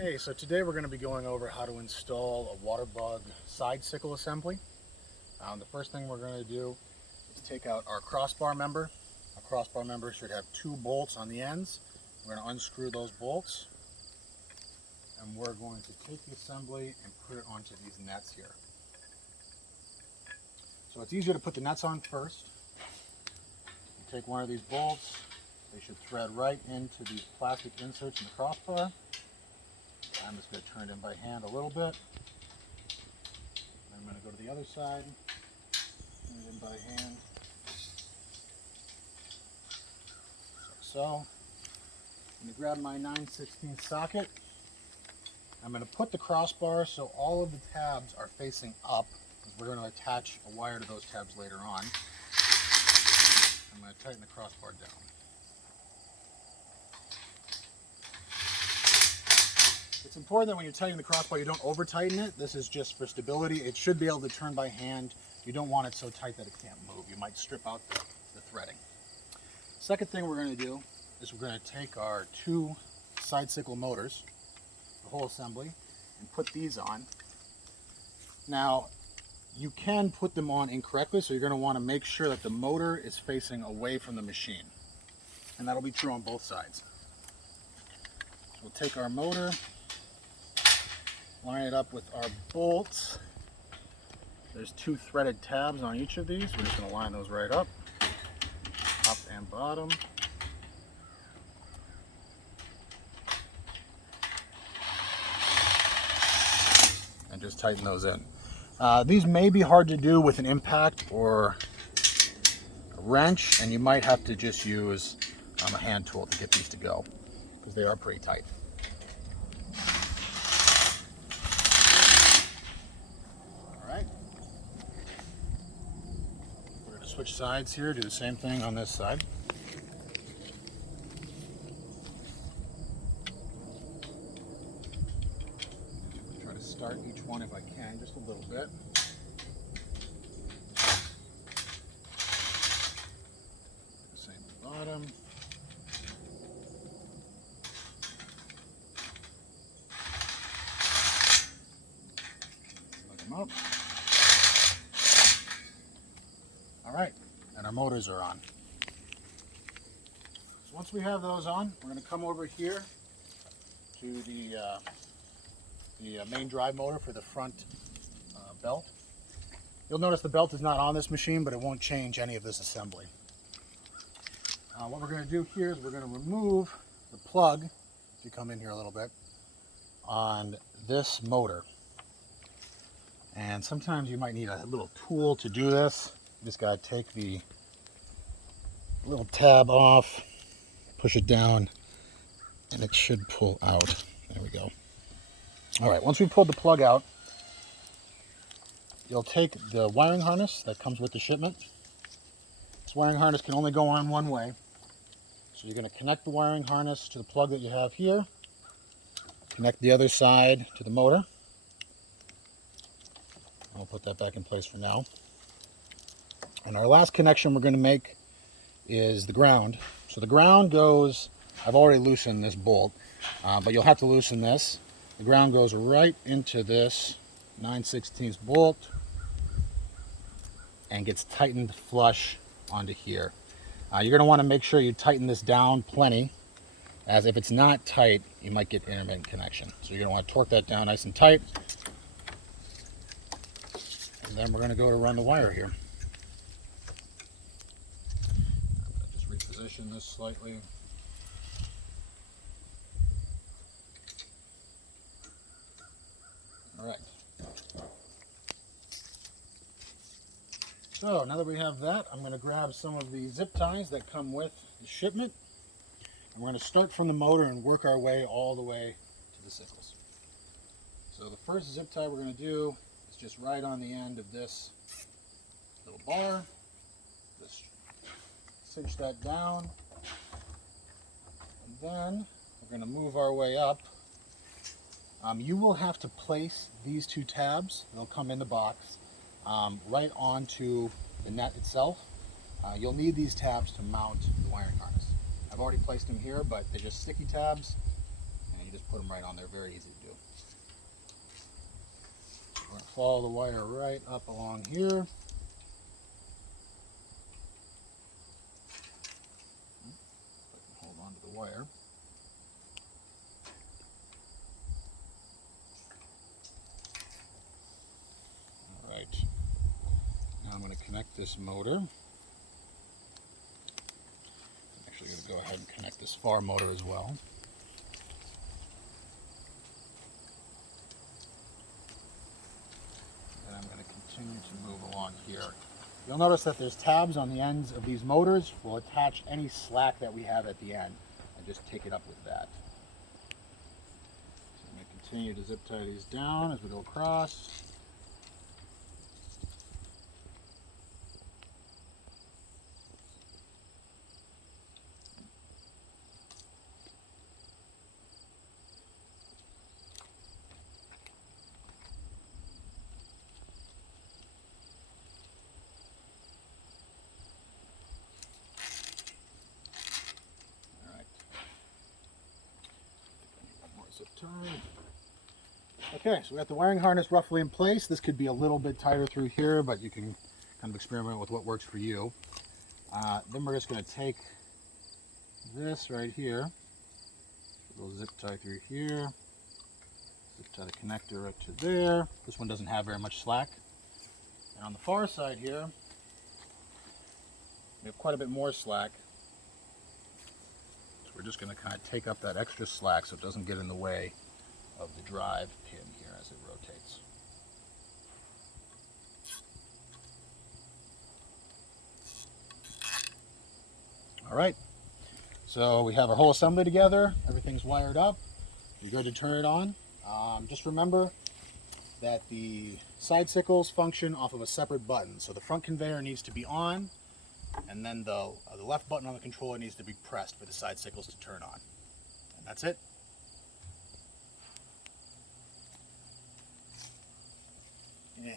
Hey, so today we're going to be going over how to install a WaterBug Side Sickle assembly. The first thing we're going to do is take out our crossbar member. Our crossbar member should have 2 bolts on the ends. We're going to unscrew those bolts, and we're going to take the assembly and put it onto these nets here. So it's easier to put the nets on first. You take one of these bolts, they should thread right into these plastic inserts in the crossbar. I'm just going to turn it in by hand a little bit. I'm going to go to the other side, turn it in by hand. So, I'm going to grab my 9/16 socket. I'm going to put the crossbar so all of the tabs are facing up, because we're going to attach a wire to those tabs later on. I'm going to tighten the crossbar down. It's important that when you're tightening the crossbar, you don't over tighten it. This is just for stability. It should be able to turn by hand. You don't want it so tight that it can't move. You might strip out the threading. Second thing we're going to do is we're going to take our 2 side sickle motors, the whole assembly, and put these on. Now, you can put them on incorrectly, so you're going to want to make sure that the motor is facing away from the machine. And that'll be true on both sides. So we'll take our motor, line it up with our bolts. There's 2 threaded tabs on each of these. We're just going to line those right up, top and bottom. And just tighten those in. These may be hard to do with an impact or a wrench, and you might have to just use a hand tool to get these to go, because they are pretty tight. Switch sides here, do the same thing on this side. Try to start each one if I can, just a little bit. Same at the bottom. Plug them up. All right, and our motors are on. So once we have those on, we're going to come over here to the main drive motor for the front belt. You'll notice the belt is not on this machine, but it won't change any of this assembly. What we're going to do here is we're going to remove the plug, if you come in here a little bit, on this motor. And sometimes you might need a little tool to do this. You just got to take the little tab off, push it down, and it should pull out. There we go. All right, once we pulled the plug out, you'll take the wiring harness that comes with the shipment. This wiring harness can only go on one way. So you're going to connect the wiring harness to the plug that you have here, connect the other side to the motor. I'll put that back in place for now. And our last connection we're going to make is the ground. So the ground goes, I've already loosened this bolt, but you'll have to loosen this. The ground goes right into this 9/16 bolt and gets tightened flush onto here. You're going to want to make sure you tighten this down plenty, as if it's not tight, you might get intermittent connection. So you're going to want to torque that down nice and tight. And then we're going to go to run the wire here. Position this slightly. All right. So now that we have that, I'm going to grab some of the zip ties that come with the shipment. And we're going to start from the motor and work our way all the way to the sickles. So the first zip tie we're going to do is just right on the end of this little bar. Just cinch that down, and then we're going to move our way up. You will have to place these 2 tabs, they'll come in the box, right onto the net itself. You'll need these tabs to mount the wiring harness. I've already placed them here, but they're just sticky tabs, and you just put them right on there, very easy to do. We're going to follow the wire right up along here. If I can hold on to the wire. All right. Now I'm going to connect this motor. I'm actually going to go ahead and connect this far motor as well. And I'm going to continue to move along here. You'll notice that there's tabs on the ends of these motors. We'll attach any slack that we have at the end and just take it up with that. So I'm going to continue to zip tie these down as we go across. Okay, so we got the wiring harness roughly in place. This could be a little bit tighter through here, but you can kind of experiment with what works for you. Then we're just going to take this right here, a little zip tie through here, zip tie the connector right to there. This one doesn't have very much slack. And on the far side here, we have quite a bit more slack. So we're just going to kind of take up that extra slack so it doesn't get in the way of the drive pin here as it rotates. All right, so we have our whole assembly together. Everything's wired up. You're good to turn it on. Just remember that the side sickles function off of a separate button. So the front conveyor needs to be on, and then the left button on the controller needs to be pressed for the side sickles to turn on. And that's it.